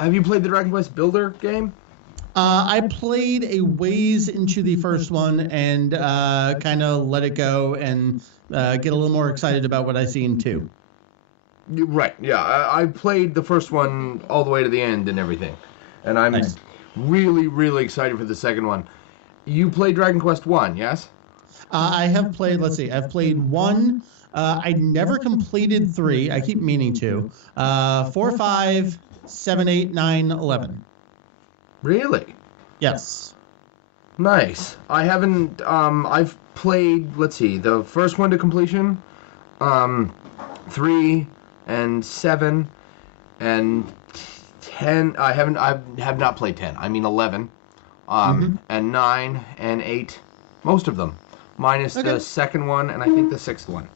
Have you played the Dragon Quest Builder game? I played a ways into the first one and kind of let it go and get a little more excited about what I see in two. Right, yeah. I played the first one all the way to the end and everything. And I'm Nice. really, really excited for the second one. You played Dragon Quest 1, yes? I have played, let's see, I've played one. I never completed three. I keep meaning to. 4, 5, 7, 8, 9, 11. Really? Yes. Nice. I haven't, I've played, let's see, the first one to completion, 3 and 7 and 10. I have not played 10. I mean 11. And 9 and 8. Most of them. Minus the second one and I think the sixth one.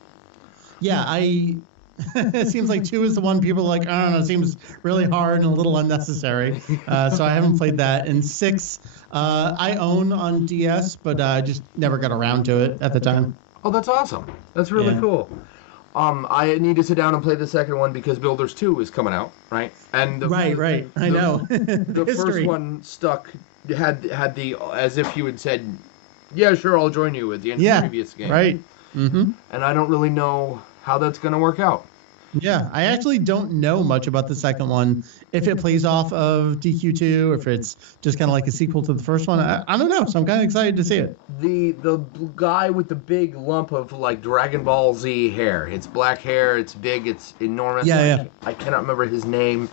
Yeah, it seems like 2 is the one people are like, I don't know, it seems really hard and a little unnecessary. So I haven't played that. And 6, I own on DS, but I just never got around to it at the time. Oh, that's awesome. That's really cool. I need to sit down and play the second one because Builders 2 is coming out, right? And Right. I know. The first one had the, as if you had said, yeah, sure, I'll join you at the end of the previous game. Right. And I don't really know how that's going to work out. Yeah, I actually don't know much about the second one. If it plays off of DQ2, if it's just kind of like a sequel to the first one, I don't know. So I'm kind of excited to see it. The guy with the big lump of like Dragon Ball Z hair. It's black hair. It's big. It's enormous. Yeah. I cannot remember his name.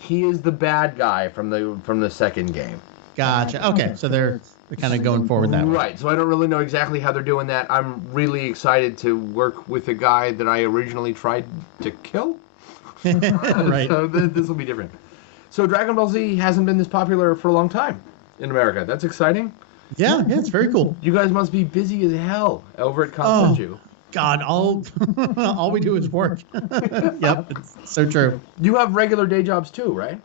He is the bad guy from the second game. Gotcha. Okay, so they're kind of going forward that way. Right. So I don't really know exactly how they're doing that. I'm really excited to work with a guy that I originally tried to kill. Right. So this will be different. So Dragon Ball Z hasn't been this popular for a long time in America. That's exciting. Yeah, it's very cool. You guys must be busy as hell over at Kanzenshuu. God, all we do is work. Yep, it's so true. You have regular day jobs too, right?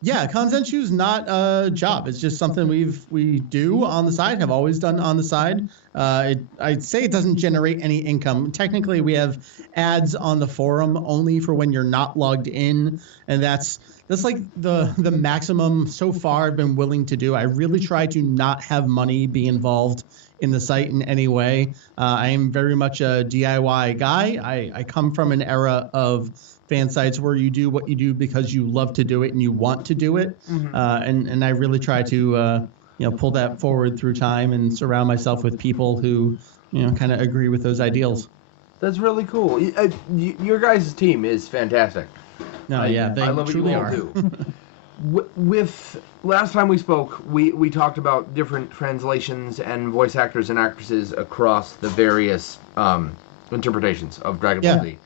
Yeah, Kanzenshuu is not a job. It's just something we do on the side, have always done on the side. I'd say it doesn't generate any income. Technically, we have ads on the forum only for when you're not logged in, and that's like the maximum so far I've been willing to do. I really try to not have money be involved in the site in any way. I am very much a DIY guy. I come from an era of fan sites where you do what you do because you love to do it and you want to do it. And I really try to pull that forward through time and surround myself with people who kind of agree with those ideals. That's really cool. Your guys' team is fantastic. No, yeah, they I love truly what you all are. do. With last time we spoke, we talked about different translations and voice actors and actresses across the various interpretations of Dragon Ball Z,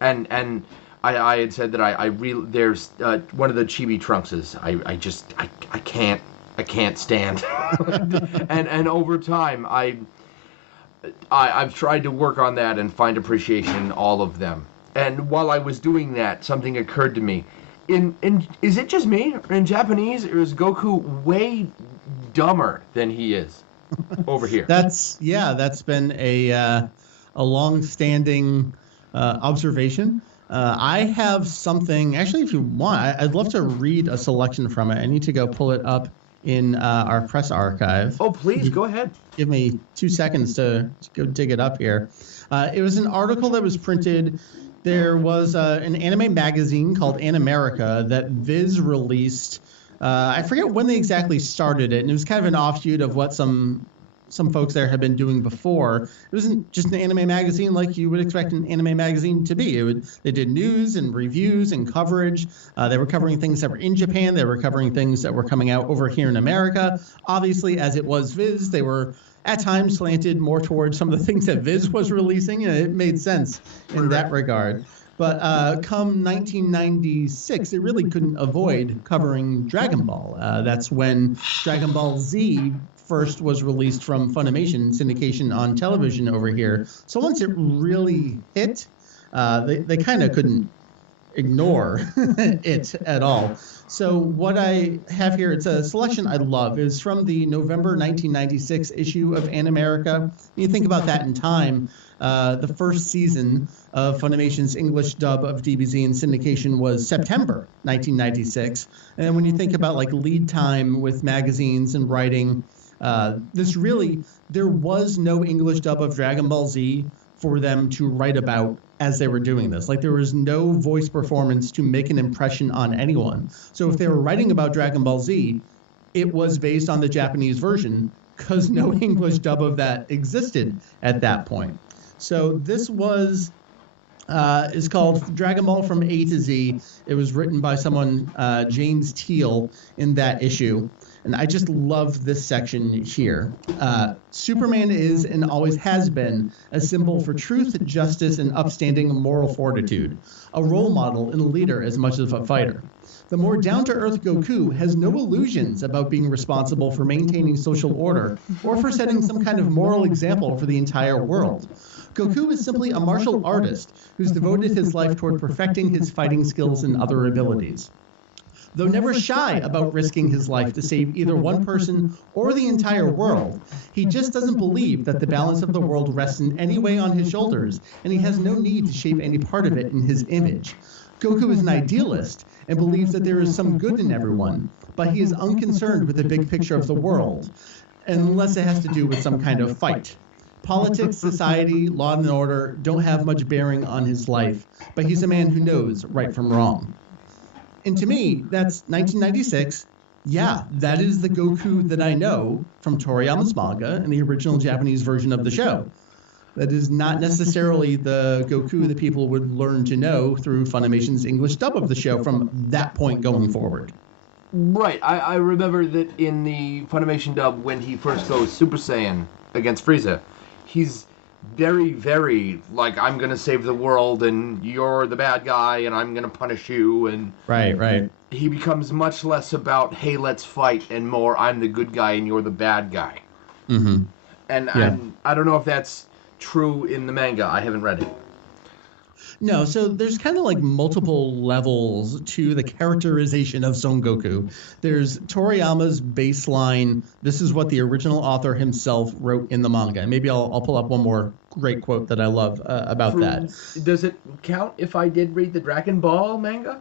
and I had said that there's one of the Chibi Trunkses. I can't stand, and over time I've tried to work on that and find appreciation in all of them. And while I was doing that, something occurred to me. Is it just me? In Japanese, or is Goku way dumber than he is over here? That's been a long-standing observation. I have something, actually, if you want, I'd love to read a selection from it. I need to go pull it up in our press archive. Oh, please, go ahead. Give me 2 seconds to go dig it up here. It was an article that was printed. There was an anime magazine called Animerica that Viz released. I forget when they exactly started it, and it was kind of an offshoot of what some folks there had been doing before. It wasn't just an anime magazine like you would expect an anime magazine to be. They did news and reviews and coverage. They were covering things that were in Japan. They were covering things that were coming out over here in America. Obviously, as it was Viz, they were at times slanted more towards some of the things that Viz was releasing, and it made sense in that regard. But come 1996, they really couldn't avoid covering Dragon Ball. That's when Dragon Ball Z first was released from Funimation syndication on television over here. So once it really hit, they kind of couldn't ignore it at all. So what I have here, it's a selection I love. It's from the November 1996 issue of Animerica. You think about that in time. The first season of Funimation's English dub of DBZ in syndication was September 1996. And when you think about like lead time with magazines and writing, there was no English dub of Dragon Ball Z for them to write about as they were doing this. Like there was no voice performance to make an impression on anyone. So if they were writing about Dragon Ball Z, it was based on the Japanese version because no English dub of that existed at that point. So this is called Dragon Ball from A to Z. It was written by someone, James Teal, in that issue. And I just love this section here. Superman is and always has been a symbol for truth, justice, and upstanding moral fortitude, a role model and a leader as much as a fighter. The more down-to-earth Goku has no illusions about being responsible for maintaining social order or for setting some kind of moral example for the entire world. Goku is simply a martial artist who's devoted his life toward perfecting his fighting skills and other abilities. Though never shy about risking his life to save either one person or the entire world, he just doesn't believe that the balance of the world rests in any way on his shoulders, and he has no need to shape any part of it in his image. Goku is an idealist and believes that there is some good in everyone, but he is unconcerned with the big picture of the world, unless it has to do with some kind of fight. Politics, society, law and order don't have much bearing on his life, but he's a man who knows right from wrong. And to me, that's 1996. Yeah, that is the Goku that I know from Toriyama's manga and the original Japanese version of the show. That is not necessarily the Goku that people would learn to know through Funimation's English dub of the show from that point going forward. Right. I remember that in the Funimation dub, when he first goes Super Saiyan against Frieza, he's very, very like, I'm going to save the world and you're the bad guy and I'm going to punish you. And Right. He becomes much less about, hey, let's fight, and more, I'm the good guy and you're the bad guy. Mm-hmm. And I don't know if that's true in the manga. I haven't read it. No, so there's kind of like multiple levels to the characterization of Son Goku. There's Toriyama's baseline. This is what the original author himself wrote in the manga. Maybe I'll pull up one more great quote that I love about that. Does it count if I did read the Dragon Ball manga?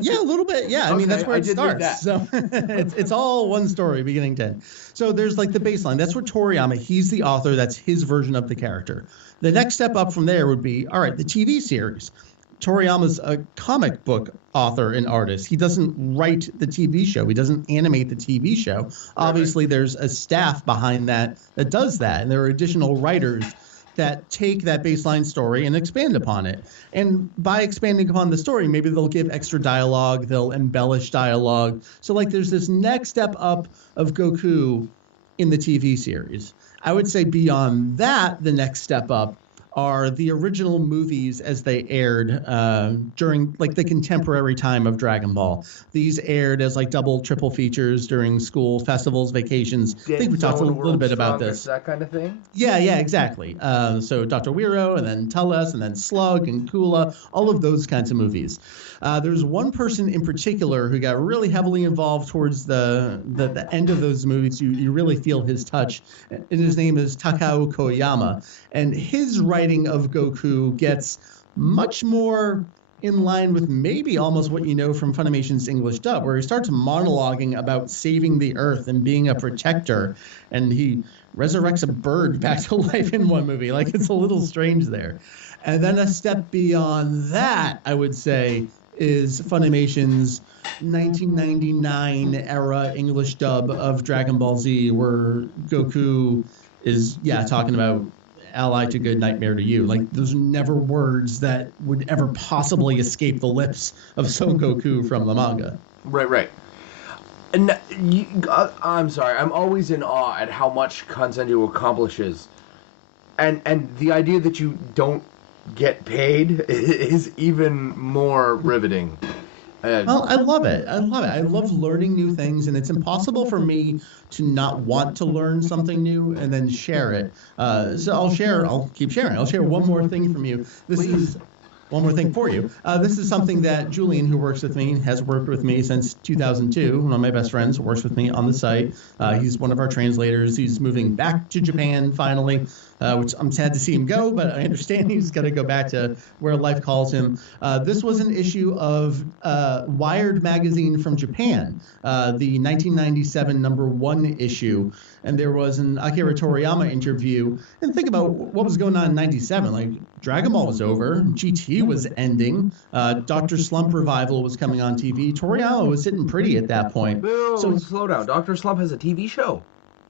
Yeah, a little bit. Yeah, I mean, that's where it starts. So it's all one story, beginning to end. So there's like the baseline. That's what Toriyama, he's the author. That's his version of the character. The next step up from there would be, all right, the TV series. Toriyama's a comic book author and artist. He doesn't write the TV show. He doesn't animate the TV show. Obviously, there's a staff behind that does that. And there are additional writers that take that baseline story and expand upon it. And by expanding upon the story, maybe they'll give extra dialogue, they'll embellish dialogue. So like there's this next step up of Goku in the TV series. I would say beyond that, the next step up are the original movies as they aired during like the contemporary time of Dragon Ball. These aired as like double, triple features during school festivals, vacations. I think we talked a little bit about this. That kind of thing? Yeah, exactly. So Dr. Wiro and then Tulles and then Slug and Kula, all of those kinds of movies. There's one person in particular who got really heavily involved towards the end of those movies. You really feel his touch. And his name is Takao Koyama. And his writing of Goku gets much more in line with maybe almost what you know from Funimation's English dub, where he starts monologuing about saving the Earth and being a protector, and he resurrects a bird back to life in one movie. Like, it's a little strange there. And then a step beyond that, I would say, is Funimation's 1999 era English dub of Dragon Ball Z, where Goku is, talking about ally to good, nightmare to you. Like, those are never words that would ever possibly escape the lips of Son Goku from the manga. Right. And I'm sorry, I'm always in awe at how much Kanzenshuu accomplishes. And the idea that you don't get paid is even more riveting. Well, I love it. I love learning new things, and it's impossible for me to not want to learn something new and then share it. So I'll keep sharing. I'll share one more thing from you. One more thing for you. This is something that Julian, who works with me, has worked with me since 2002. One of my best friends works with me on the site. He's one of our translators. He's moving back to Japan finally. which I'm sad to see him go, but I understand he's got to go back to where life calls him. This was an issue of Wired magazine from Japan, the 1997 #1 issue. And there was an Akira Toriyama interview. And think about what was going on in 97. Like, Dragon Ball was over. GT was ending. Dr. Slump Revival was coming on TV. Toriyama was sitting pretty at that point. So slow down. Dr. Slump has a TV show.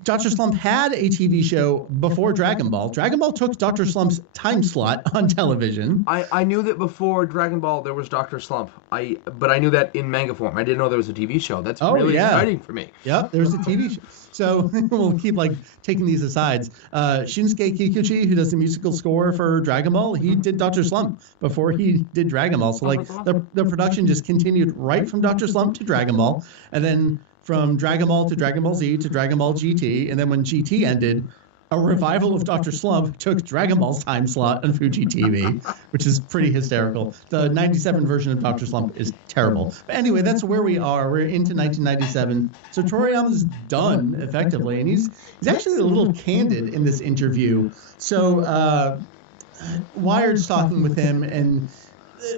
Dr. Slump had a TV show before Dragon Ball. Dragon Ball took Dr. Slump's time slot on television. I knew that before Dragon Ball there was Dr. Slump. But I knew that in manga form. I didn't know there was a TV show. That's really exciting for me. Yep, there's a TV show. So we'll keep taking these asides. Shinsuke Kikuchi, who does the musical score for Dragon Ball, he did Dr. Slump before he did Dragon Ball. So awesome. the production just continued right from Dr. Slump to Dragon Ball, and then from Dragon Ball to Dragon Ball Z to Dragon Ball GT, and then when GT ended, a revival of Dr. Slump took Dragon Ball's time slot on Fuji TV, which is pretty hysterical. The 97 version of Dr. Slump is terrible. But anyway, that's where we are. We're into 1997. So Toriyama's done, effectively, and he's actually a little candid in this interview. So Wired's talking with him, and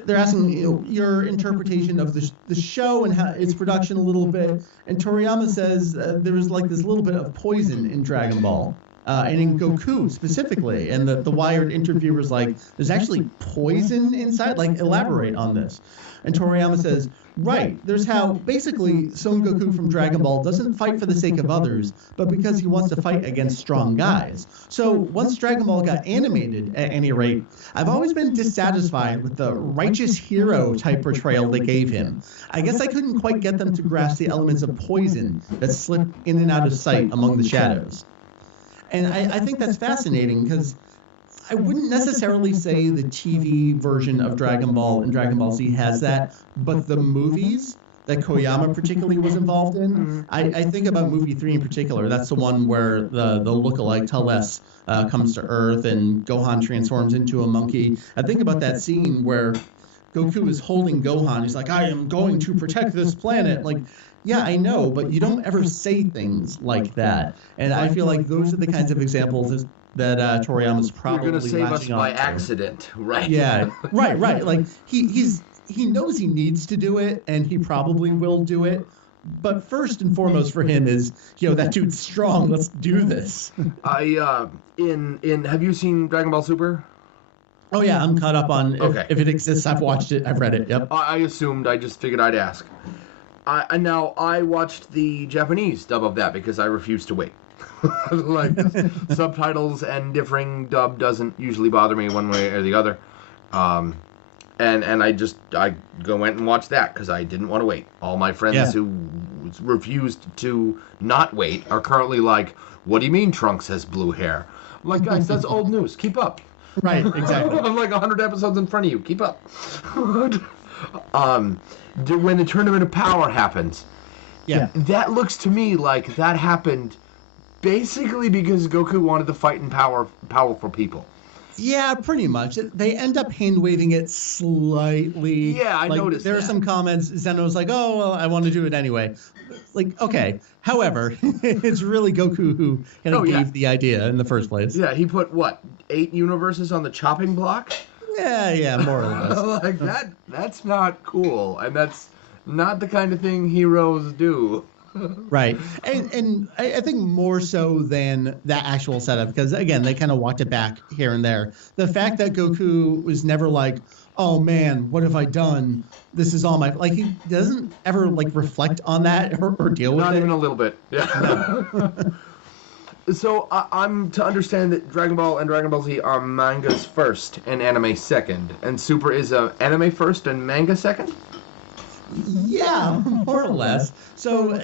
they're asking your interpretation of the show and how its production a little bit. And Toriyama says there was this little bit of poison in Dragon Ball. And in Goku specifically. And the Wired interviewer's like, there's actually poison inside? Elaborate on this. And Toriyama says, right, there's how basically Son Goku from Dragon Ball doesn't fight for the sake of others, but because he wants to fight against strong guys. So once Dragon Ball got animated, at any rate, I've always been dissatisfied with the righteous hero type portrayal they gave him. I guess I couldn't quite get them to grasp the elements of poison that slip in and out of sight among the shadows. And I think that's fascinating because I wouldn't necessarily say the TV version of Dragon Ball and Dragon Ball Z has that, but the movies that Koyama particularly was involved in, I think about movie 3 in particular. That's the one where the lookalike Teles comes to Earth and Gohan transforms into a monkey. I think about that scene where Goku is holding Gohan. He's like, I am going to protect this planet. Yeah, I know, but you don't ever say things like that. And I feel like those are the kinds of examples that Toriyama's probably You're going to save us by to. accident, right? Yeah, right. He knows he needs to do it, and he probably will do it. But first and foremost for him is, that dude's strong. Let's do this. Have you seen Dragon Ball Super? Oh yeah, I'm caught up on. If it exists, I've watched it. I've read it. Yep. I assumed. I just figured I'd ask. Now, I watched the Japanese dub of that because I refused to wait. Subtitles and differing dub doesn't usually bother me one way or the other. And I went and watched that because I didn't want to wait. All my friends who refused to not wait are currently like, what do you mean Trunks has blue hair? I'm like, guys, that's old news. Keep up. Right, exactly. I'm 100 episodes in front of you. Keep up. When the Tournament of Power happens, that looks to me like that happened basically because Goku wanted to fight in powerful people. Yeah, pretty much. They end up hand-waving it slightly. Yeah, I noticed there are some comments, Zeno's like, oh, well, I want to do it anyway. Okay. However, it's really Goku who gave the idea in the first place. Yeah, he put, 8 universes on the chopping block? Yeah, more or less. That's not cool, and that's not the kind of thing heroes do. Right. And I think more so than that actual setup, because, again, they kind of walked it back here and there. The fact that Goku was never like, oh, man, what have I done? This is all my... he doesn't ever, reflect on that or deal with it. Not even a little bit. Yeah. No. So I'm to understand that Dragon Ball and Dragon Ball Z are mangas first and anime second, and Super is anime first and manga second? Yeah, more or less. So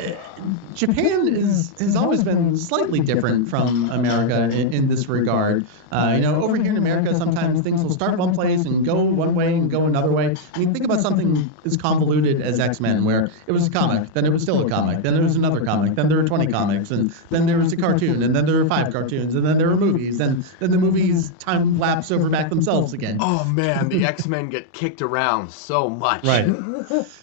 Japan has always been slightly different from America in this regard. Over here in America, sometimes things will start one place and go one way and go another way. Think about something as convoluted as X-Men, where it was a comic, then it was still a comic, then there was another comic, then there were 20 comics, and then there was a cartoon, and then there were 5 cartoons, and then there were movies, and then the movies time lapse over back themselves again. Oh man, the X-Men get kicked around so much. Right.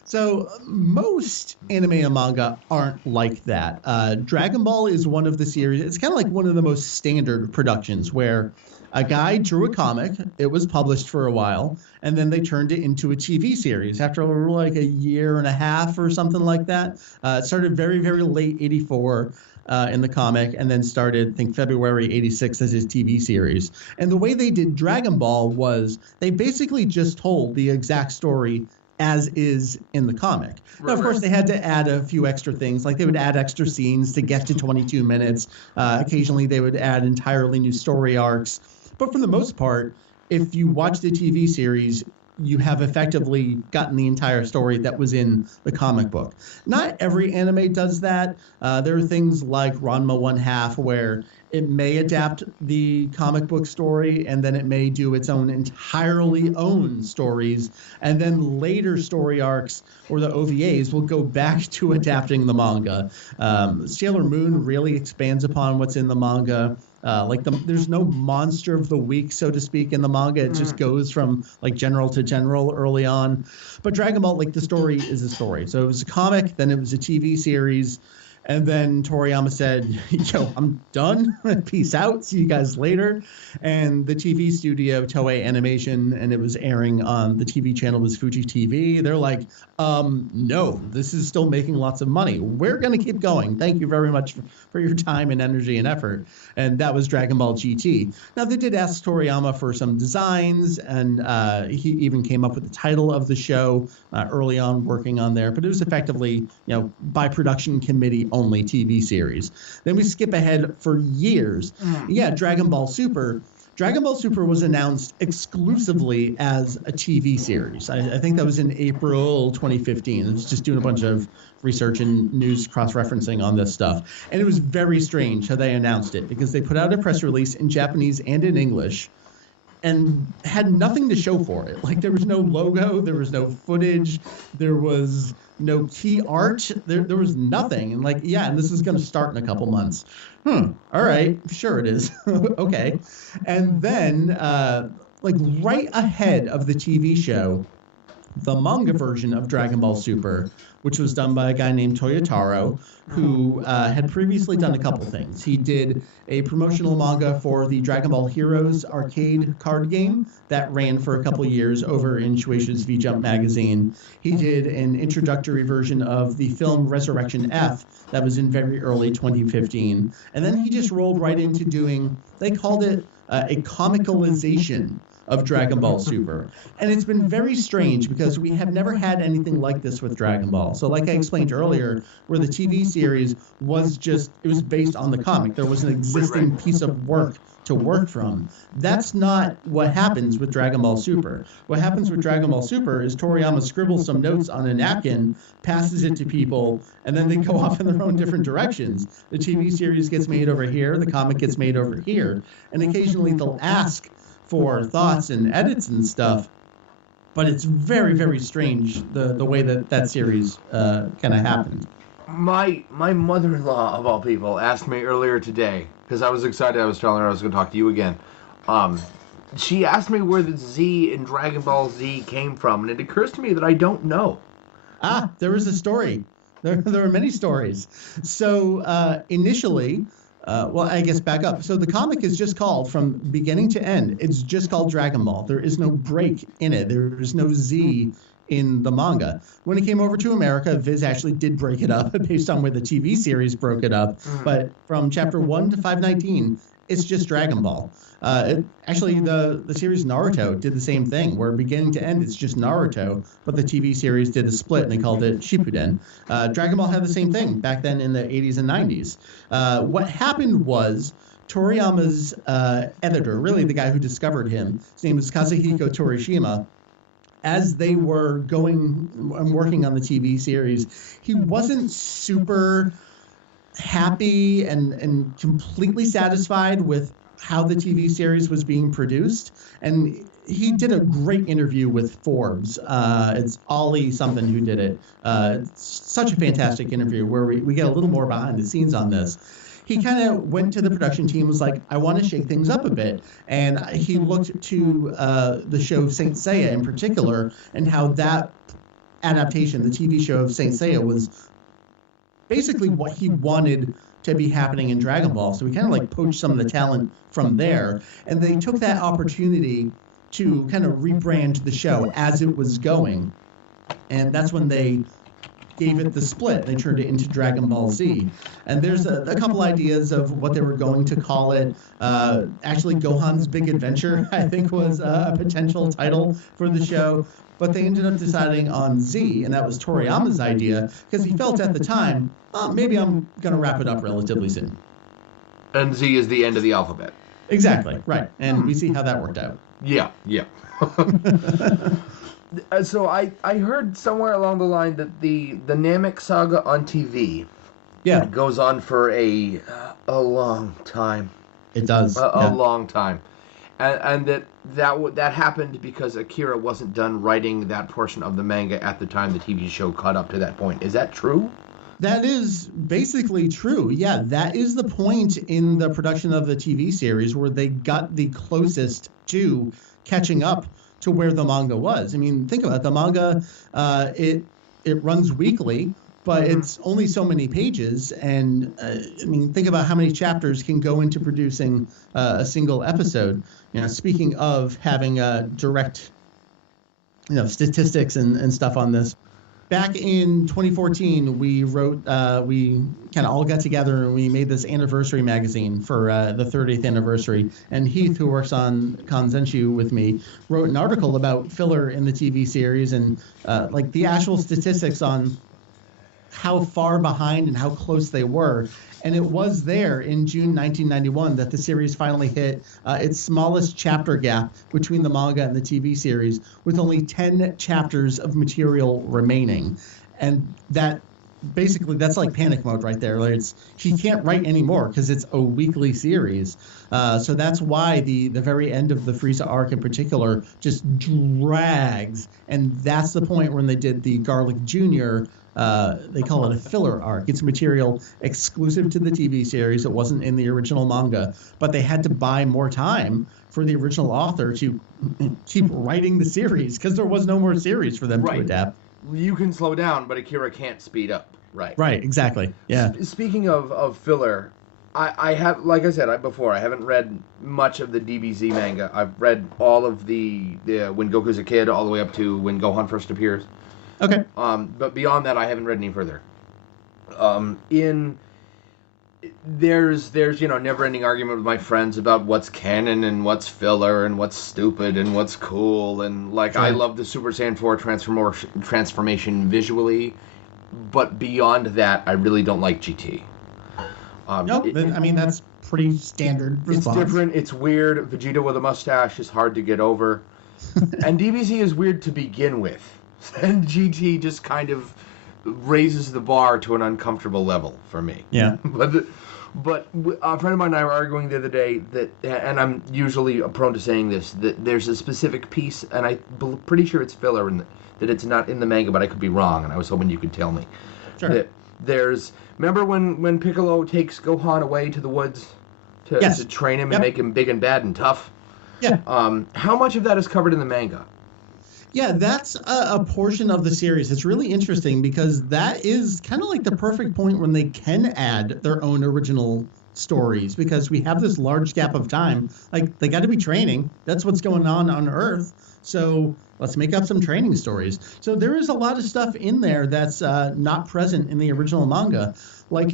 So most anime and manga aren't like that. Dragon Ball is one of the series. It's kind of like one of the most standard productions where a guy drew a comic. It was published for a while, and then they turned it into a TV series after like a year and a half or something like that. It started very, very late '84. In the comic, and then started, I think, February '86 as his TV series. And the way they did Dragon Ball was they basically just told the exact story as is in the comic. Now, of course, they had to add a few extra things, like they would add extra scenes to get to 22 minutes. Occasionally, they would add entirely new story arcs. But for the most part, if you watch the TV series, you have effectively gotten the entire story that was in the comic book. Not every anime does that. There are things like Ranma 1/2 where it may adapt the comic book story and then it may do its own entirely own stories. And then later story arcs or the OVAs will go back to adapting the manga. Sailor Moon really expands upon what's in the manga. There's no monster of the week, so to speak, in the manga. It just goes from like general to general early on. But Dragon Ball, like the story is a story. So it was a comic, then it was a TV series. And then Toriyama said, yo, I'm done. Peace out. See you guys later. And the TV studio, Toei Animation, and it was airing on the TV channel was Fuji TV. They're like, no, this is still making lots of money. We're going to keep going. Thank you very much for your time and energy and effort. And that was Dragon Ball GT. Now, they did ask Toriyama for some designs, and he even came up with the title of the show early on working on there. But it was effectively, by production committee only TV series. Then we skip ahead for years. Yeah, Dragon Ball Super. Dragon Ball Super was announced exclusively as a TV series. I think that was in April 2015. I was just doing a bunch of research and news cross-referencing on this stuff. And it was very strange how they announced it because they put out a press release in Japanese and in English and had nothing to show for it. Like, there was no logo, there was no footage, there was no key art, there was nothing. And and this is going to start in a couple months. All right, sure it is. Okay. And then, right ahead of the TV show, the manga version of Dragon Ball Super, which was done by a guy named Toyotaro, who had previously done a couple things. He did a promotional manga for the Dragon Ball Heroes arcade card game that ran for a couple years over in Shueisha's V-Jump magazine. He did an introductory version of the film Resurrection F that was in very early 2015. And then he just rolled right into doing, they called it a comicalization of Dragon Ball Super. And it's been very strange because we have never had anything like this with Dragon Ball. So like I explained earlier, where the TV series was it was based on the comic. There was an existing piece of work to work from. That's not what happens with Dragon Ball Super. What happens with Dragon Ball Super is Toriyama scribbles some notes on a napkin, passes it to people, and then they go off in their own different directions. The TV series gets made over here, the comic gets made over here, and occasionally they'll ask for thoughts and edits and stuff, but it's very, very strange the way that series kind of happened. My mother-in-law, of all people, asked me earlier today, because I was excited, I was telling her I was going to talk to you again. She asked me where the Z in Dragon Ball Z came from, and it occurs to me that I don't know. There was a story. There were many stories. So initially, I guess back up. So the comic is just called, from beginning to end, it's just called Dragon Ball. There is no break in it. There is no Z in the manga. When it came over to America, Viz actually did break it up based on where the TV series broke it up. But from chapter 1 to 519, it's just Dragon Ball. Actually, the series Naruto did the same thing, where beginning to end, it's just Naruto, but the TV series did a split, and they called it Shippuden. Dragon Ball had the same thing back then in the 80s and 90s. What happened was Toriyama's editor, really the guy who discovered him, his name is Kazuhiko Torishima, as they were going and working on the TV series, he wasn't super happy and completely satisfied with how the TV series was being produced. And he did a great interview with Forbes. It's Ollie something who did it. It's such a fantastic interview where we get a little more behind the scenes on this. He kind of went to the production team, was like, I want to shake things up a bit. And he looked to the show Saint Seiya in particular and how that adaptation, the TV show of Saint Seiya, was basically what he wanted to be happening in Dragon Ball. So we kind of like poached some of the talent from there, and they took that opportunity to kind of rebrand the show as it was going, and that's when they gave it the split. They turned it into Dragon Ball Z. And there's a couple ideas of what they were going to call it. Actually, Gohan's Big Adventure, I think, was a potential title for the show. But they ended up deciding on Z, and that was Toriyama's idea, because he felt at the time, maybe I'm going to wrap it up relatively soon. And Z is the end of the alphabet. Exactly, right. And we see how that worked out. Yeah. So I heard somewhere along the line that the Namek saga on TV goes on for a long time. It does. A long time. And that happened because Akira wasn't done writing that portion of the manga at the time the TV show caught up to that point. Is that true? That is basically true. Yeah, that is the point in the production of the TV series where they got the closest to catching up to where the manga was. I mean, think about it. The manga, it runs weekly, but it's only so many pages. And I mean, think about how many chapters can go into producing a single episode. You know, speaking of having direct, statistics and stuff on this. Back in 2014, we wrote, we kind of all got together and we made this anniversary magazine for the 30th anniversary. And Heath, who works on Kanzenshuu with me, wrote an article about filler in the TV series and like the actual statistics on how far behind and how close they were. And it was there in June 1991 that the series finally hit its smallest chapter gap between the manga and the TV series, with only 10 chapters of material remaining. And that basically, that's like panic mode right there. Like he can't write anymore because it's a weekly series. So that's why the very end of the Frieza arc in particular just drags. And that's the point when they did the Garlic Jr., they call it a filler arc. It's material exclusive to the TV series. It wasn't in the original manga, but they had to buy more time for the original author to keep writing the series because there was no more series for them to adapt. You can slow down, but Akira can't speed up. Right, exactly. Yeah. Speaking of filler, I have, like I said before, I haven't read much of the DBZ manga. I've read all of the when Goku's a kid all the way up to when Gohan first appears. Okay. But beyond that, I haven't read any further. There's never-ending argument with my friends about what's canon and what's filler and what's stupid and what's cool, and like I love the Super Saiyan 4 transformation visually, but beyond that, I really don't like GT. I mean that's pretty standard response. It's different. It's weird. Vegeta with a mustache is hard to get over, and DBZ is weird to begin with. And GT just kind of raises the bar to an uncomfortable level for me. Yeah. But a friend of mine and I were arguing the other day that, and I'm usually prone to saying this, that there's a specific piece, and I'm pretty sure it's filler, and that it's not in the manga, but I could be wrong, and I was hoping you could tell me. Sure. That remember when Piccolo takes Gohan away to the woods to train him and make him big and bad and tough? Yeah. How much of that is covered in the manga? Yeah, that's a portion of the series. It's really interesting because that is kind of like the perfect point when they can add their own original stories, because we have this large gap of time. Like, they got to be training. That's what's going on Earth. So let's make up some training stories. So there is a lot of stuff in there that's not present in the original manga. Like,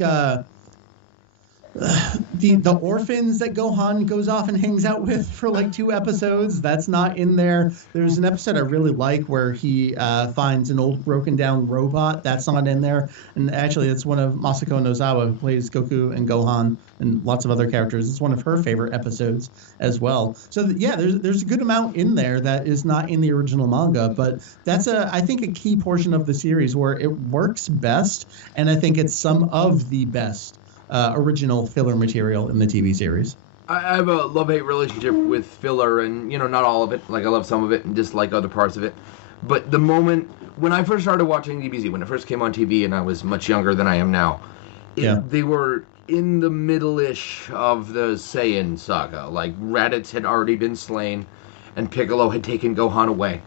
the orphans that Gohan goes off and hangs out with for like 2 episodes, that's not in there. There's an episode I really like where he finds an old broken down robot. That's not in there. And actually, it's one of Masako Nozawa, who plays Goku and Gohan and lots of other characters. It's one of her favorite episodes as well. So there's a good amount in there that is not in the original manga, but that's I think a key portion of the series where it works best, and I think it's some of the best original filler material in the TV series. I have a love-hate relationship with filler, and not all of it. Like, I love some of it and dislike other parts of it. But the moment when I first started watching DBZ, when it first came on TV, and I was much younger than I am now, they were in the middle-ish of the Saiyan saga. Like, Raditz had already been slain, and Piccolo had taken Gohan away.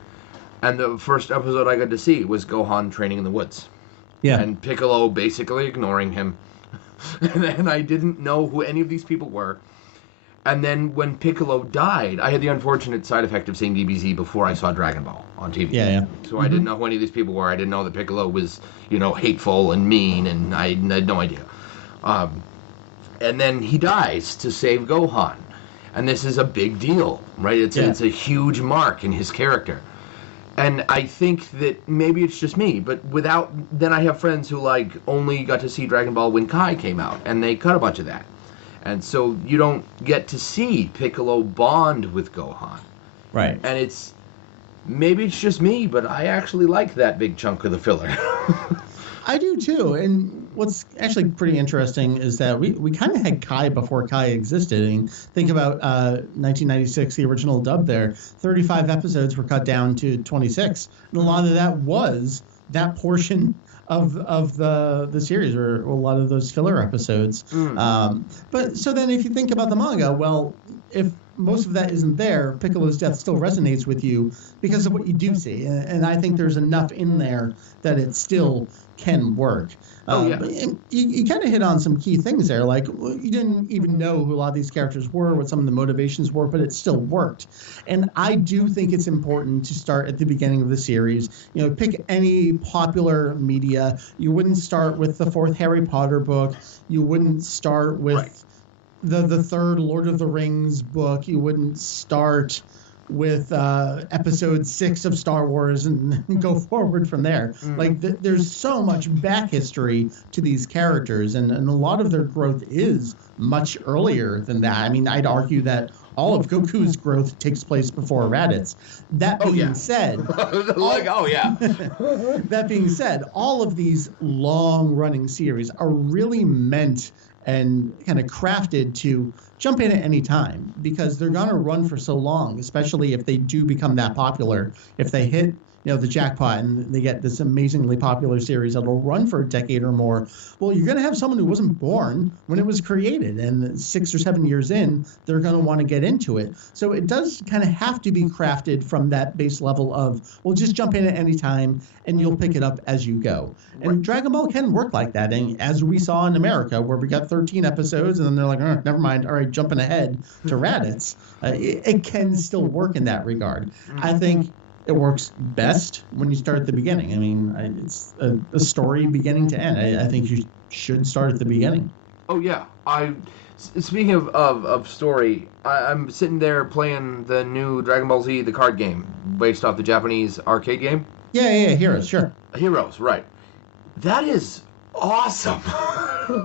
And the first episode I got to see was Gohan training in the woods. Yeah. And Piccolo basically ignoring him. And I didn't know who any of these people were. And then when Piccolo died, I had the unfortunate side effect of seeing DBZ before I saw Dragon Ball on TV. Yeah. So I didn't know who any of these people were. I didn't know that Piccolo was, hateful and mean, and I had no idea. And then he dies to save Gohan. And this is a big deal, right? It's a huge mark in his character. And I think that maybe it's just me, but then I have friends who only got to see Dragon Ball when Kai came out, and they cut a bunch of that. And so you don't get to see Piccolo bond with Gohan. Right. And maybe it's just me, but I actually like that big chunk of the filler. I do too. And what's actually pretty interesting is that we kind of had Kai before Kai existed. I mean, think about 1996, the original dub there. 35 episodes were cut down to 26. And a lot of that was that portion of the series, or a lot of those filler episodes. But so then if you think about the manga, well, if most of that isn't there, Piccolo's death still resonates with you because of what you do see. And I think there's enough in there that it still can work. But you kind of hit on some key things there. You didn't even know who a lot of these characters were, what some of the motivations were, but it still worked. And I do think it's important to start at the beginning of the series. Pick any popular media. You wouldn't start with the fourth Harry Potter book. You wouldn't start with the third Lord of the Rings book. You wouldn't start with episode 6 of Star Wars and go forward from there. There's so much back history to these characters, and a lot of their growth is much earlier than that. I mean, I'd argue that all of Goku's growth takes place before Raditz. That being said, that being said, all of these long-running series are really meant and kind of crafted to jump in at any time, because they're going to run for so long, especially if they do become that popular. If they hit the jackpot and they get this amazingly popular series that'll run for a decade or more, well, you're going to have someone who wasn't born when it was created, and 6 or 7 years in, they're going to want to get into it. So it does kind of have to be crafted from that base level of, well, just jump in at any time and you'll pick it up as you go. And Dragon Ball can work like that. And as we saw in America, where we got 13 episodes and then they're like, oh, never mind, all right, jumping ahead to Raditz, it can still work in that regard. I think it works best when you start at the beginning. I mean, it's a story beginning to end. I think you should start at the beginning. Oh, yeah. Speaking of story, I'm sitting there playing the new Dragon Ball Z, the card game, based off the Japanese arcade game. Yeah, Heroes, sure. Heroes, right. That is awesome.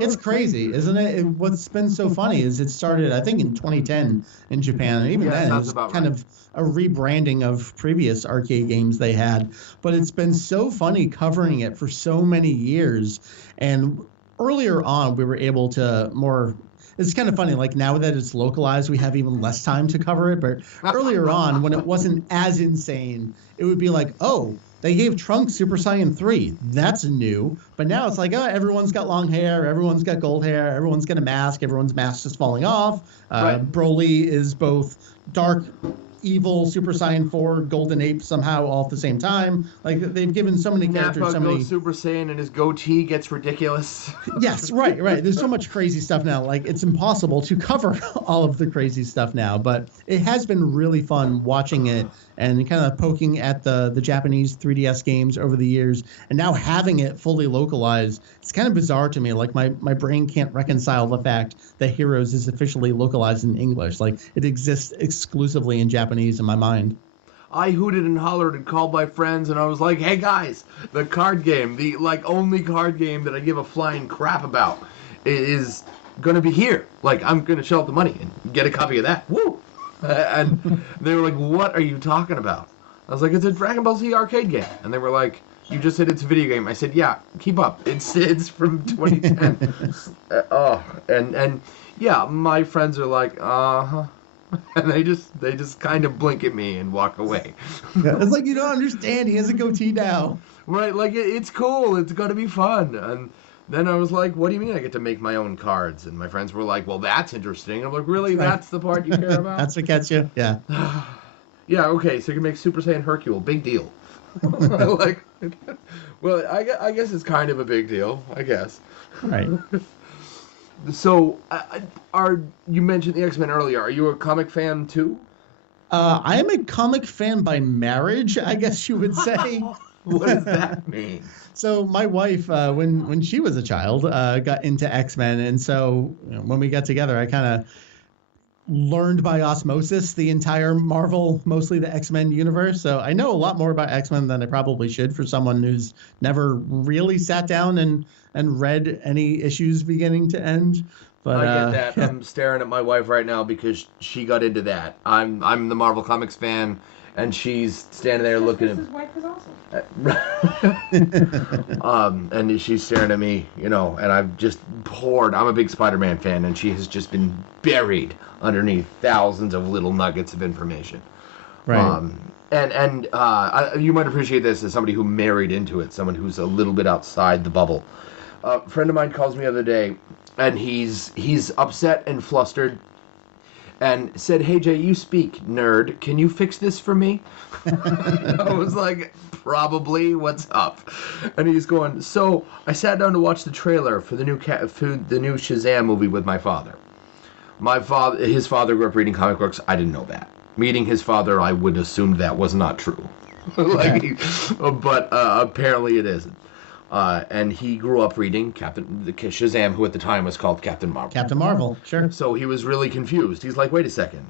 It's crazy, isn't it? What's been so funny is it started, I think, in 2010 in Japan. And even then, it was kind of a rebranding of previous arcade games they had. But it's been so funny covering it for so many years. And earlier on, we were able to more... It's kind of funny, now that it's localized, we have even less time to cover it. But earlier on, when it wasn't as insane, it would be like, oh, they gave Trunks Super Saiyan 3. That's new. But now it's like, oh, everyone's got long hair. Everyone's got gold hair. Everyone's got a mask. Everyone's mask is falling off. Broly is both dark, evil, Super Saiyan 4, Golden Ape somehow all at the same time. They've given so many characters so many... goes Super Saiyan and his goatee gets ridiculous. Yes, right. There's so much crazy stuff now. It's impossible to cover all of the crazy stuff now. But it has been really fun watching it and kind of poking at the Japanese 3DS games over the years, and now having it fully localized. It's kind of bizarre to me. My brain can't reconcile the fact that Heroes is officially localized in English. It exists exclusively in Japanese in my mind. I hooted and hollered and called my friends, and I was like, hey guys, the card game, the only card game that I give a flying crap about is going to be here. I'm going to shell out the money and get a copy of that. Woo! And they were like, what are you talking about? I was like, it's a Dragon Ball Z arcade game. And they were like, you just said it's a video game. I said, yeah, keep up. It's from 2010. And yeah, my friends are like, uh-huh. And they just kind of blink at me and walk away. Yeah, it's like, you don't understand. He has a goatee now. Right, it's cool. It's going to be fun. And then I was like, what do you mean I get to make my own cards? And my friends were like, well, that's interesting. I'm like, really? That's the part you care about? That's what gets you? Yeah. Yeah, okay, so you can make Super Saiyan Hercule. Big deal. Like, well, I guess it's kind of a big deal. I guess. Right. So, you mentioned the X-Men earlier? Are you a comic fan too? I am a comic fan by marriage, I guess you would say. What does that mean? So my wife, when she was a child, got into X-Men, and so when we got together, I kind of learned by osmosis the entire Marvel, mostly the X-Men universe. So I know a lot more about X-Men than I probably should for someone who's never really sat down and read any issues beginning to end. But I get that. Yeah. I'm staring at my wife right now because she got into that. I'm the Marvel Comics fan, and she's standing there looking at. His wife is awesome. And she's staring at me, and I've just poured. I'm a big Spider-Man fan, and she has just been buried underneath thousands of little nuggets of information. Right. You might appreciate this as somebody who married into it, someone who's a little bit outside the bubble. A friend of mine calls me the other day, and he's upset and flustered, and said, "Hey Jay, you speak, nerd. Can you fix this for me?" I was like, "Probably. What's up?" And he's going, "So I sat down to watch the trailer for the new Shazam movie with my father. His father grew up reading comic books. I didn't know that. Meeting his father, I would assume that was not true, but apparently it isn't." And he grew up reading Shazam, who at the time was called Captain Marvel. Captain Marvel, sure. So he was really confused. He's like, "Wait a second.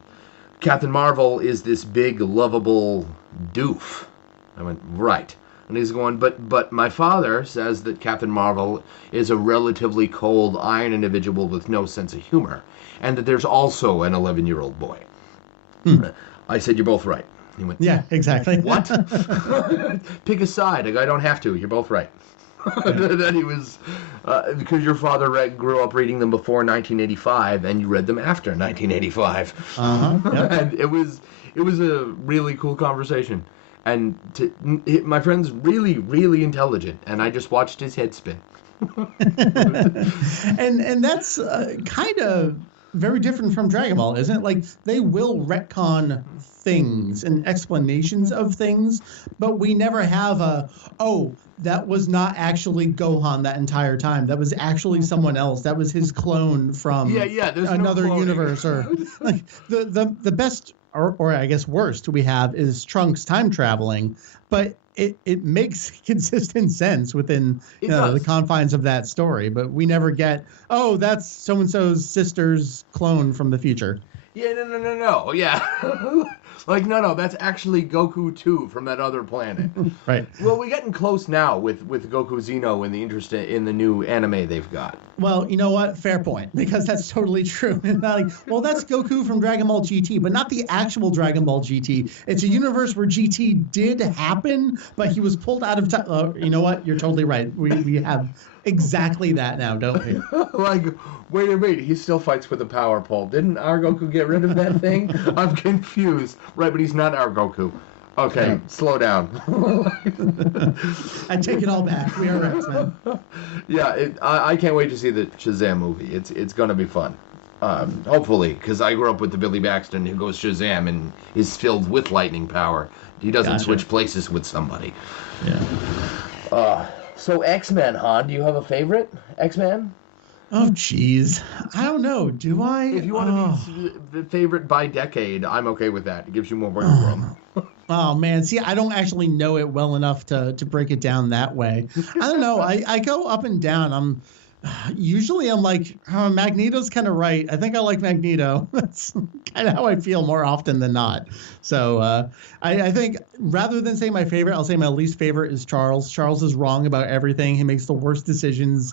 Captain Marvel is this big, lovable doof." I went, "Right." And he's going, but my father says that Captain Marvel is a relatively cold, iron individual with no sense of humor, and that there's also an 11-year-old boy. I said, "You're both right." He went, "Yeah, exactly." "What?" "Pick a side." I go, "I don't have to. You're both right." Then he was, because your father grew up reading them before 1985, and you read them after 1985. Yep. And it was a really cool conversation. And my friend's really, really intelligent, and I just watched his head spin. and that's kind of very different from Dragon Ball, isn't it? Like, they will retcon things and explanations of things, but we never have that was not actually Gohan that entire time. That was actually someone else. That was his clone from another universe. Or like the best, or I guess worst we have is Trunks time traveling, but it makes consistent sense within the confines of that story. But we never get, that's so-and-so's sister's clone from the future. Yeah, no. Yeah. Like, no, that's actually Goku 2 from that other planet. Right. Well, we're getting close now with Goku Xeno and the interest in the new anime they've got. Well, you know what? Fair point, because that's totally true. And not like, well, that's Goku from Dragon Ball GT, but not the actual Dragon Ball GT. It's a universe where GT did happen, but he was pulled out of time. You know what? You're totally right. We have exactly that now, don't we? Like, wait a minute, he still fights with a power pole. Didn't our Goku get rid of that thing? I'm confused. Right, but he's not our Goku. Okay, slow down. I take it all back. We are X-Men. Yeah, I can't wait to see the Shazam movie. It's going to be fun. Hopefully, because I grew up with the Billy Baxton who goes Shazam and is filled with lightning power. He doesn't switch places with somebody. Yeah. So X-Men, Han, do you have a favorite X-Men? Oh, jeez. I don't know. Do I? If you want to be the favorite by decade, I'm okay with that. It gives you more wiggle room. Oh, man. See, I don't actually know it well enough to break it down that way. I don't know. I go up and down. Usually I'm like, Magneto's kind of right. I think I like Magneto. That's kind of how I feel more often than not. So I think rather than say my favorite, I'll say my least favorite is Charles. Charles is wrong about everything. He makes the worst decisions.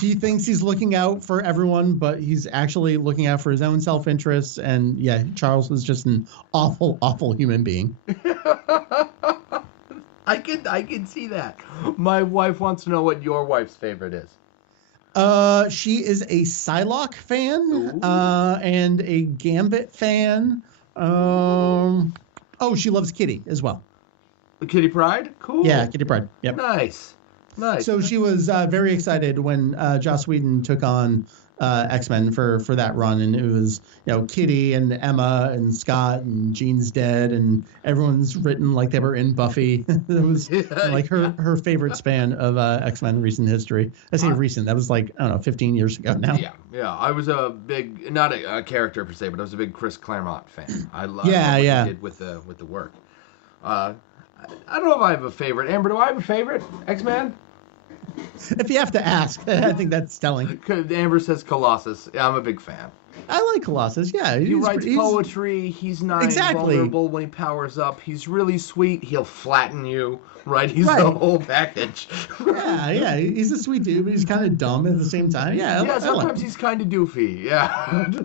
He thinks he's looking out for everyone, but he's actually looking out for his own self-interest. And yeah, Charles was just an awful, awful human being. I can see that. My wife wants to know what your wife's favorite is. She is a Psylocke fan, and a Gambit fan. She loves Kitty as well. Kitty Pryde? Cool. Yeah, Kitty Pryde. Yep. Nice. Nice. So she was very excited when Joss Whedon took on X-Men for that run, and it was Kitty and Emma and Scott and Jean's dead, and everyone's written like they were in Buffy. It was like her favorite span of X-Men recent history. I say recent. That was like, I don't know, 15 years ago now. Yeah. I was a big, not a character per se, but I was a big Chris Claremont fan. I love what he did with the work. I don't know if I have a favorite. Amber, do I have a favorite X-Men? If you have to ask, I think that's telling. Amber says Colossus. Yeah, I'm a big fan. I like Colossus, yeah. He writes poetry. He's not vulnerable when he powers up. He's really sweet. He'll flatten you, right? He's the whole package. Yeah. He's a sweet dude, but he's kind of dumb at the same time. Yeah, sometimes he's kind of doofy. Yeah.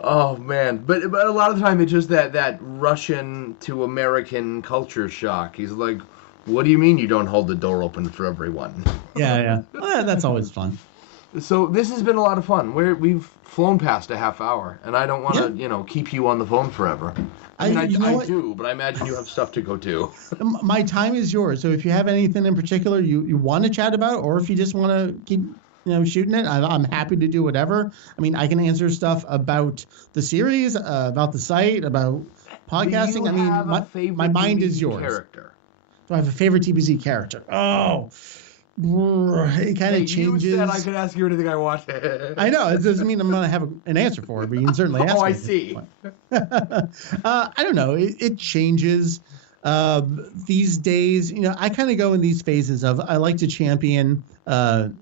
Oh, man. But a lot of the time it's just that Russian to American culture shock. He's like, what do you mean you don't hold the door open for everyone? Yeah. Well, that's always fun. So this has been a lot of fun. We've flown past a half hour, and I don't want to, keep you on the phone forever. I do, but I imagine you have stuff to go to. My time is yours. So if you have anything in particular you want to chat about, or if you just want to keep shooting it, I'm happy to do whatever. I mean, I can answer stuff about the series, about the site, about podcasting. My mind is yours. Character? Do I have a favorite TBZ character? Oh, it kind of changes. You said I could ask you anything I want. I know. It doesn't mean I'm going to have an answer for it, but you can certainly ask me. I see. I don't know. It changes these days. I kind of go in these phases of I like to champion a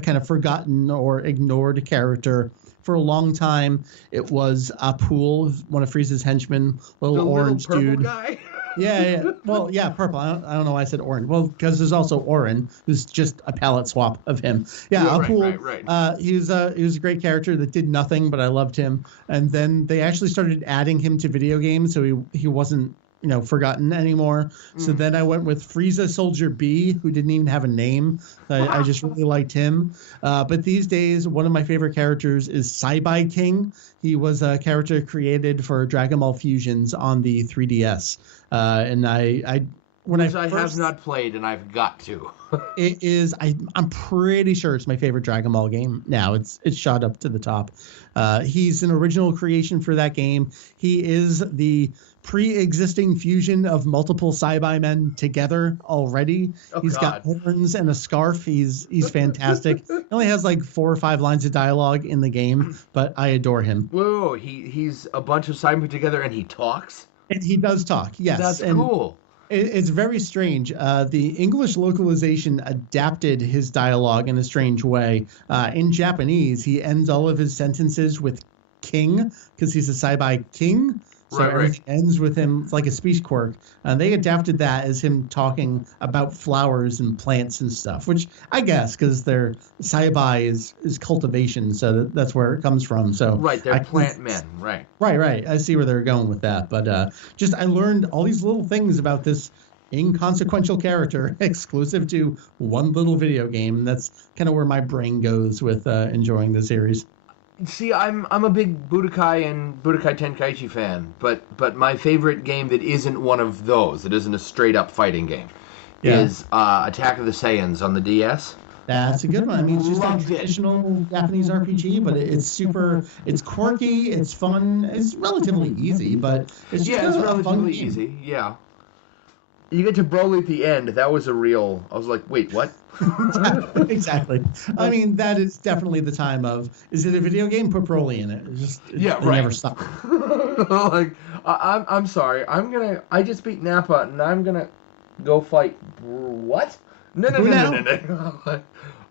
kind of forgotten or ignored character. For a long time, it was Apool, one of Frieza's henchmen, little orange dude. Guy? Yeah. Well, yeah, purple. I don't know why I said orange. Well, because there's also Orin, who's just a palette swap of him. Yeah, Apool. Right. He was a great character that did nothing, but I loved him. And then they actually started adding him to video games, so he wasn't forgotten anymore. So then I went with Frieza Soldier B, who didn't even have a name. I just really liked him. But these days, one of my favorite characters is Saibai King. He was a character created for Dragon Ball Fusions on the 3DS. And I have not played, and I've got to. It is. I'm pretty sure it's my favorite Dragon Ball game now. It's shot up to the top. He's an original creation for that game. He is the pre-existing fusion of multiple Saibai men together already. He's got horns and a scarf. He's fantastic. He only has like 4 or 5 lines of dialogue in the game, but I adore him. Whoa, he's a bunch of Saibai together, and he talks? And he does talk, yes. That's cool. It's very strange. The English localization adapted his dialogue in a strange way. In Japanese, he ends all of his sentences with king, because he's a Saibai king. So everything ends with him like a speech quirk. And they adapted that as him talking about flowers and plants and stuff, which I guess because their Saibai is cultivation, so that's where it comes from. So they're plant men, right. Right. I see where they're going with that. But I learned all these little things about this inconsequential character exclusive to one little video game. That's kind of where my brain goes with enjoying the series. See, I'm a big Budokai and Budokai Tenkaichi fan, but my favorite game that isn't one of those, that isn't a straight-up fighting game, is Attack of the Saiyans on the DS. That's a good one. I mean, it's just like a traditional Japanese RPG, but it's quirky, it's fun, it's relatively easy, but it's relatively easy, yeah. You get to Broly at the end. That was I was like, wait, what? Exactly. I mean, that is definitely the time of, is it a video game? Put Broly in it. It never stops. Like, I'm sorry. I just beat Nappa, and I'm going to go fight. What? No.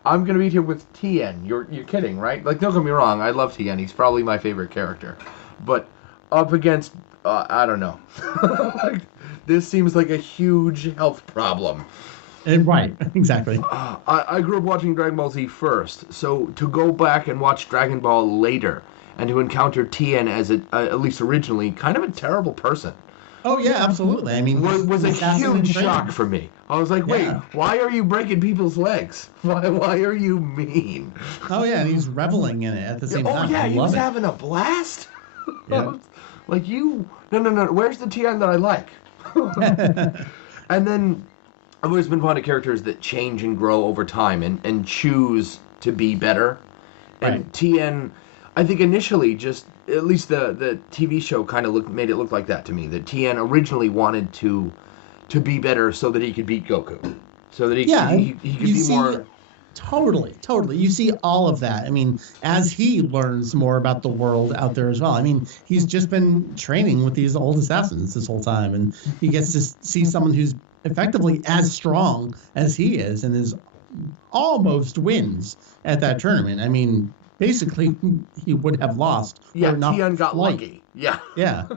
I'm going to beat him with Tien. You're kidding, right? Like, don't get me wrong. I love Tien. He's probably my favorite character. But up against, I don't know. This seems like a huge health problem. Right, exactly. I grew up watching Dragon Ball Z first, so to go back and watch Dragon Ball later and to encounter Tien as at least originally, kind of a terrible person. Oh yeah, absolutely. I mean, was a huge shock for me. I was like, wait, why are you breaking people's legs? Why are you mean? Oh yeah, and he's reveling in it at the same time. Oh yeah, he was having a blast. Yeah. No. Where's the Tien that I like? And then I've always been fond of characters that change and grow over time and choose to be better. And Right. Tien, I think initially just at least the TV show kind of made it look like that to me. That Tien originally wanted to be better so that he could beat Goku, so that he could be more. Totally. You see all of that. I mean, as he learns more about the world out there as well. I mean, he's just been training with these old assassins this whole time, and he gets to see someone who's effectively as strong as he is and is almost wins at that tournament. I mean, basically, he would have lost. Yeah, Tien got lucky. Yeah. Yeah.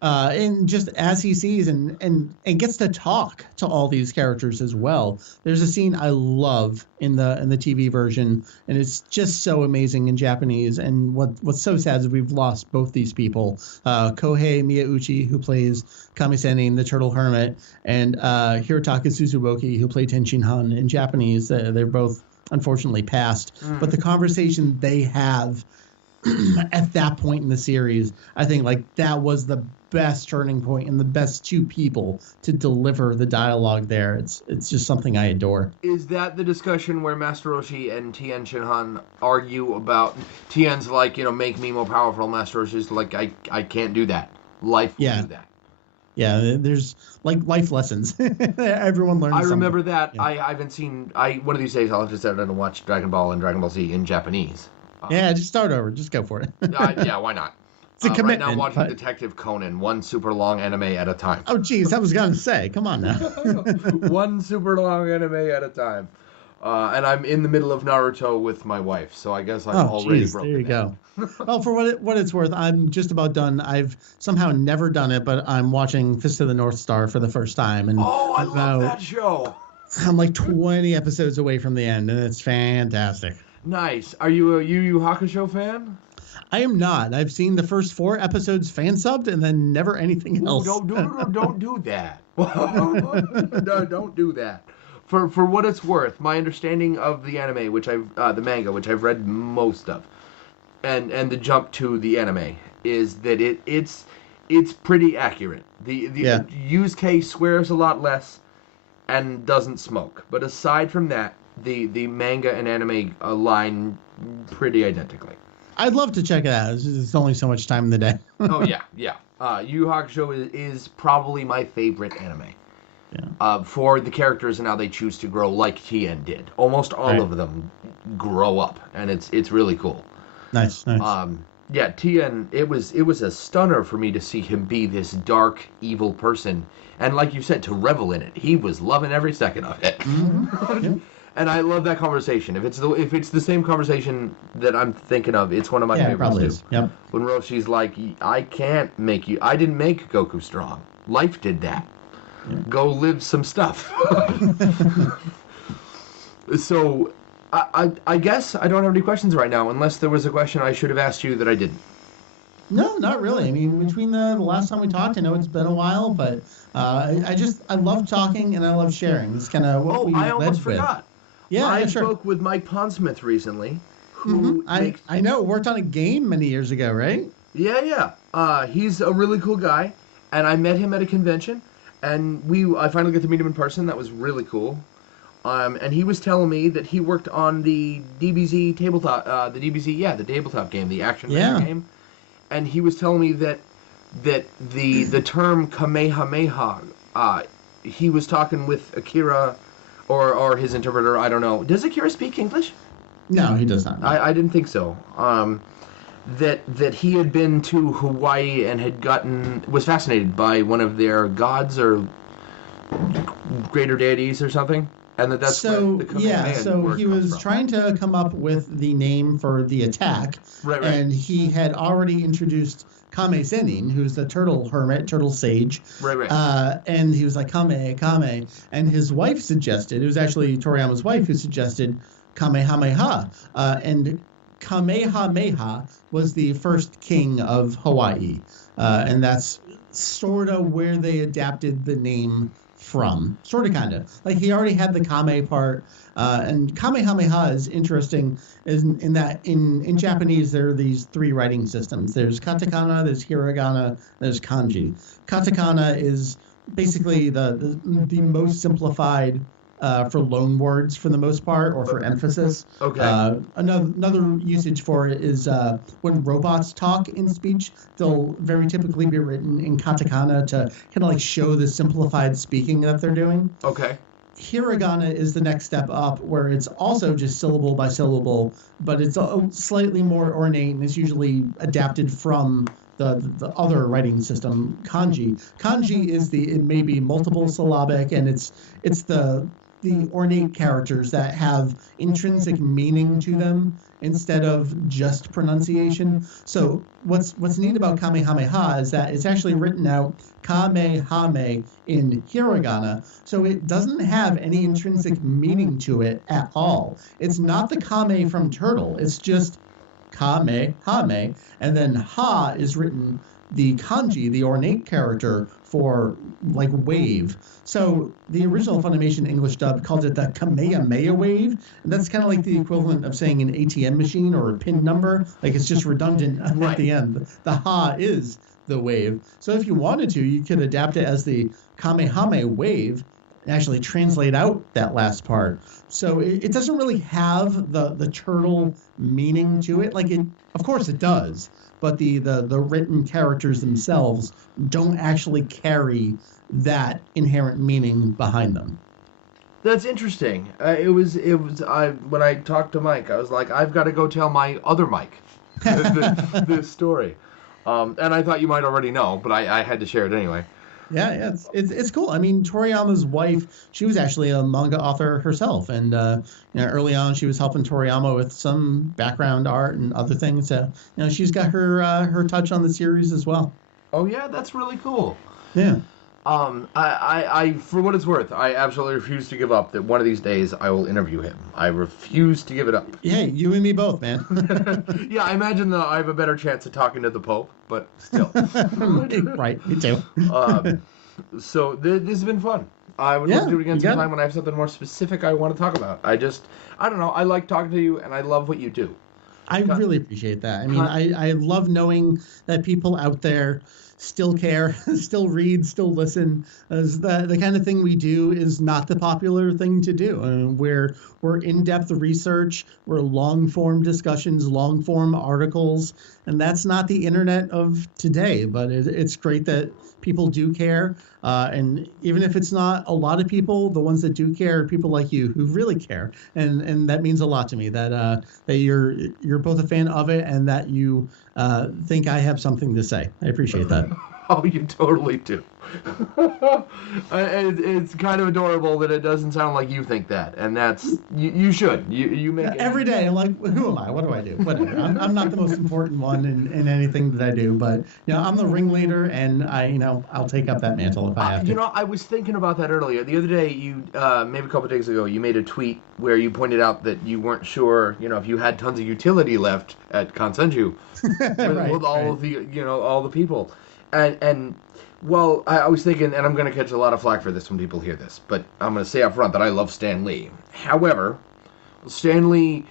And just as he sees and gets to talk to all these characters as well. There's a scene I love in the TV version, and it's just so amazing in Japanese. And what's so sad is we've lost both these people. Kohei Miyauchi, who plays Kame Sennin, the Turtle Hermit, and Hirotaka Suzuboki, who played Tenshin Han in Japanese. They're both unfortunately passed. But the conversation they have at that point in the series, I think like that was the best turning point and the best two people to deliver the dialogue there. It's just something I adore. Is that the discussion where Master Roshi and Tien Shinhan argue about Tien's like, make me more powerful? Master Roshi's like, I can't do that. Life will do that. Yeah, there's like life lessons. Everyone learns. I remember something. that. Yeah. I haven't seen. One of these days I'll have to sit down and watch Dragon Ball and Dragon Ball Z in Japanese. Yeah, just start over. Just go for it. Yeah, why not? It's a commitment. Right now I'm watching Detective Conan, one super long anime at a time. Oh, geez, I was going to say, come on now. One super long anime at a time. And I'm in the middle of Naruto with my wife, so I guess I'm already broken. There you go. Well, for what it's worth, I'm just about done. I've somehow never done it, but I'm watching Fist of the North Star for the first time. And I love that show. I'm like 20 episodes away from the end, and it's fantastic. Nice. Are you a Yu Yu Hakusho fan? I am not. I've seen the first 4 episodes fan subbed and then never anything else. Don't do that. No, don't do that. For what it's worth, my understanding of the anime, the manga, which I've read most of, and the jump to the anime is that it's pretty accurate. The Yusuke swears a lot less and doesn't smoke, but aside from that, the manga and anime align pretty identically. I'd love to check it out. It's only so much time in the day. Oh yeah. Yu Yu Hakusho is probably my favorite anime. Yeah. For the characters and how they choose to grow, like Tien did. Almost all of them grow up, and it's really cool. Nice. Yeah, Tien. It was a stunner for me to see him be this dark, evil person, and like you said, to revel in it. He was loving every second of it. Mm-hmm. Yeah. And I love that conversation. If it's the same conversation that I'm thinking of, it's one of my favorites probably too. Is. Yep. When Roshi's like, I didn't make Goku strong. Life did that. Yeah. Go live some stuff. So, I guess I don't have any questions right now, unless there was a question I should have asked you that I didn't. No, not really. I mean, between the last time we talked, I know it's been a while, but I love talking and I love sharing. It's kind of what we led with. I almost forgot. Yeah, I spoke with Mike Pondsmith recently, who I know worked on a game many years ago, right? Yeah. He's a really cool guy, and I met him at a convention, and I finally got to meet him in person. That was really cool. And he was telling me that he worked on the DBZ tabletop, the tabletop game, the action game, and he was telling me that the term Kamehameha, he was talking with Akira. Or his interpreter, I don't know. Does Akira speak English? No, he does not. I didn't think so. That he had been to Hawaii and was fascinated by one of their gods or greater deities or something, and that's where the Kamehameha so he was trying to come up with the name for the attack, right. And he had already introduced Kame Sennin, who's the turtle hermit, turtle sage. Right. And he was like, Kame. And his wife suggested, it was actually Toriyama's wife who suggested Kamehameha. And Kamehameha was the first king of Hawaii. And that's sort of where they adapted the name from. Sort of, kind of. Like, he already had the Kame part. And Kamehameha is interesting in that in Japanese there are these 3 writing systems. There's katakana, there's hiragana, there's kanji. Katakana is basically the most simplified for loan words for the most part, or for emphasis. Okay. Another usage for it is when robots talk in speech, they'll very typically be written in katakana to kind of like show the simplified speaking that they're doing. Okay. Hiragana is the next step up, where it's also just syllable by syllable, but it's slightly more ornate, and it's usually adapted from the other writing system, kanji. Kanji is it may be multiple syllabic, and it's the ornate characters that have intrinsic meaning to them instead of just pronunciation. So what's neat about Kamehameha is that it's actually written out Kamehame in hiragana, so it doesn't have any intrinsic meaning to it at all. It's not the Kame from turtle, it's just Kamehame, and then ha is written the kanji, the ornate character for like wave. So the original Funimation English dub called it the Kamehameha wave, and that's kind of like the equivalent of saying an ATM machine or a PIN number. Like it's just redundant at the end. The ha is the wave. So if you wanted to, you could adapt it as the Kamehameha wave and actually translate out that last part. So it doesn't really have the turtle meaning to it. Like of course it does, but the written characters themselves don't actually carry that inherent meaning behind them. That's interesting. When I talked to Mike, I was like, I've got to go tell my other Mike this story. And I thought you might already know, but I had to share it anyway. Yeah, it's cool. I mean, Toriyama's wife, she was actually a manga author herself, and early on she was helping Toriyama with some background art and other things. So she's got her touch on the series as well. Oh yeah, that's really cool. Yeah. I for what it's worth, I absolutely refuse to give up that one of these days I will interview him. I refuse to give it up. Yeah, you and me both, man. Yeah, I imagine I have a better chance of talking to the Pope, but still. Right, me too. So this has been fun. I would love to do it again sometime when I have something more specific I want to talk about. I don't know, I like talking to you, and I love what you do. I really appreciate that. I mean, I love knowing that people out there still care, still read, still listen. As the kind of thing we do is not the popular thing to do. We're in-depth research, we're long-form discussions, long-form articles, and that's not the internet of today. But it's great that people do care, and even if it's not a lot of people, the ones that do care are people like you who really care, and that means a lot to me. That you're both a fan of it, and that you think I have something to say. I appreciate that. Oh, you totally do. It's kind of adorable that it doesn't sound like you think that, and that's you should. You make every day. I'm like, who am I? What do I do? Whatever. I'm not the most important one in anything that I do, but I'm the ringleader, and I'll take up that mantle if I have to. I was thinking about that earlier. The other day, you maybe a couple of days ago, you made a tweet where you pointed out that you weren't sure, if you had tons of utility left at Kanzenshuu with all of the all the people. And well, I was thinking, and I'm going to catch a lot of flack for this when people hear this, but I'm going to say up front that I love Stan Lee. However, Stan Lee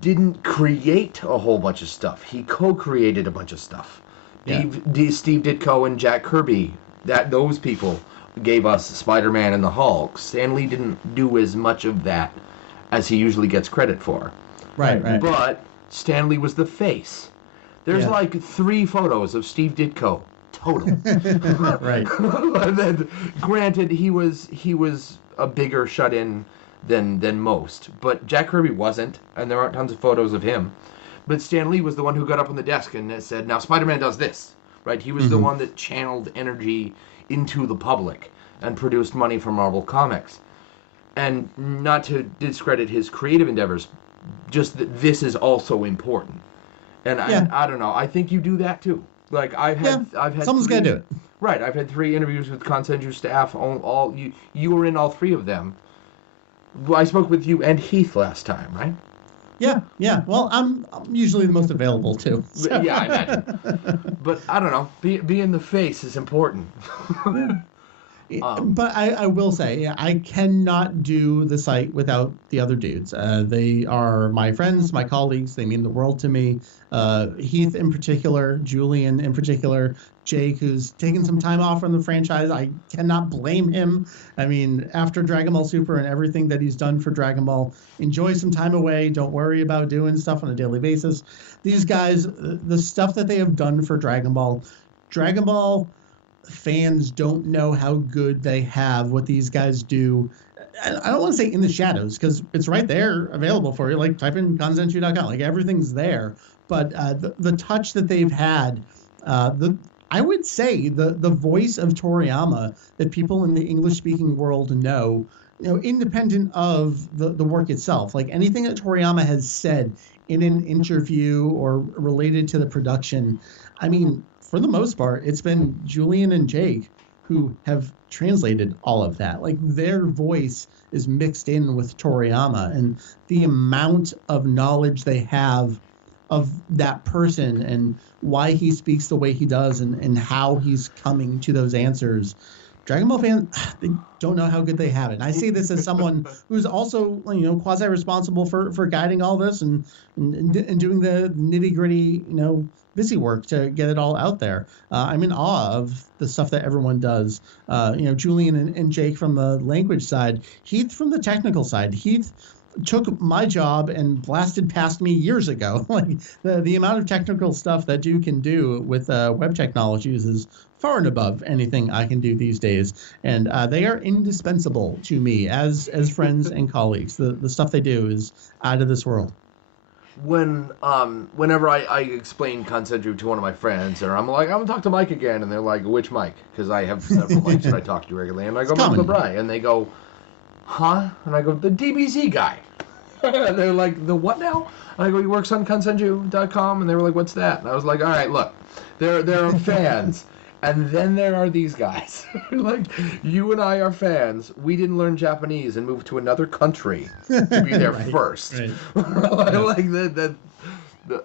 didn't create a whole bunch of stuff. He co-created a bunch of stuff. Yeah. Steve Ditko and Jack Kirby, those people gave us Spider-Man and the Hulk. Stan Lee didn't do as much of that as he usually gets credit for. Right. But Stan Lee was the face. There's like 3 photos of Steve Ditko total. Right. Then, granted, he was a bigger shut-in than most, but Jack Kirby wasn't, and there aren't tons of photos of him. But Stan Lee was the one who got up on the desk and said, "Now Spider-Man does this." Right? He was the one that channeled energy into the public and produced money for Marvel Comics. And not to discredit his creative endeavors, just that this is also important. And I don't know. I think you do that too. Like I've had someone's got to do it. Right. I've had 3 interviews with Kanzenshuu staff. All you were in all 3 of them. Well, I spoke with you and Heath last time, right? Yeah. Well, I'm usually the most available too. So. Yeah, I imagine. But I don't know. Being the face is important. But I will say, I cannot do the site without the other dudes. They are my friends, my colleagues. They mean the world to me. Heath in particular, Julian in particular, Jake, who's taken some time off from the franchise. I cannot blame him. I mean, after Dragon Ball Super and everything that he's done for Dragon Ball, enjoy some time away. Don't worry about doing stuff on a daily basis. These guys, the stuff that they have done for Dragon Ball fans don't know how good they have what these guys do. I don't want to say in the shadows, because it's right there available for you. Like, type in Kanzenshuu.com. Like, everything's there. But the touch that they've had, I would say the voice of Toriyama that people in the English-speaking world know, independent of the work itself. Like, anything that Toriyama has said in an interview or related to the production, I mean, for the most part, it's been Julian and Jake who have translated all of that. Like, their voice is mixed in with Toriyama, and the amount of knowledge they have of that person and why he speaks the way he does and how he's coming to those answers. Dragon Ball fans, they don't know how good they have it. And I say this as someone who's also, quasi-responsible for guiding all this and doing the nitty-gritty, busy work to get it all out there. I'm in awe of the stuff that everyone does. Julian and Jake from the language side, Heath from the technical side. Heath took my job and blasted past me years ago. Like, the amount of technical stuff that dude can do with web technologies is far and above anything I can do these days. And they are indispensable to me as friends and colleagues. The stuff they do is out of this world. Whenever I explain Kanzenshuu to one of my friends, or I'm like, I'm gonna talk to Mike again, and they're like, which Mike? Because I have several Mikes that I talk to regularly, and I go, Mike LeBray, and they go, huh? And I go, the DBZ guy. And they're like, the what now? And I go, he works on Kanzenshuu.com, and they were like, what's that? And I was like, all right, look, there are fans. And then there are these guys. Like, you and I are fans. We didn't learn Japanese and moved to another country to be there first. Right. Like that.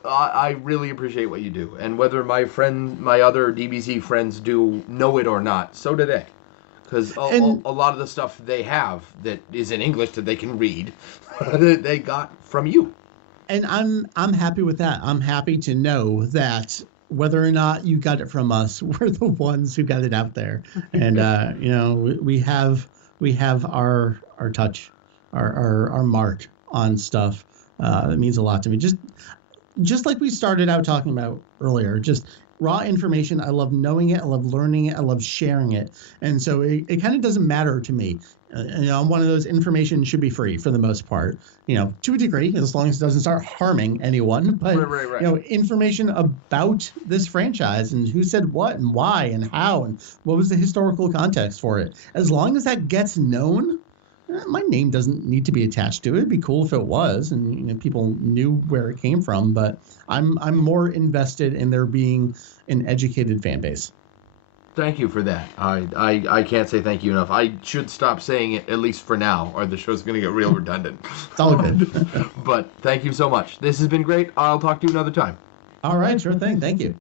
I really appreciate what you do. And whether my other DBZ friends do know it or not, so do they. Because a lot of the stuff they have that is in English that they can read, that they got from you. And I'm happy with that. I'm happy to know that whether or not you got it from us, we're the ones who got it out there. And we have our touch, our mark on stuff. That means a lot to me. Just like we started out talking about earlier, just raw information. I love knowing it. I love learning it. I love sharing it. And so it kind of doesn't matter to me. I'm one of those, information should be free for the most part, to a degree, as long as it doesn't start harming anyone. But, right. Information about this franchise and who said what and why and how and what was the historical context for it. As long as that gets known, my name doesn't need to be attached to it. It'd be cool if it was and people knew where it came from. But I'm more invested in there being an educated fan base. Thank you for that. I can't say thank you enough. I should stop saying it, at least for now, or the show's going to get real redundant. It's all good. But thank you so much. This has been great. I'll talk to you another time. All right, sure thing. Thank you.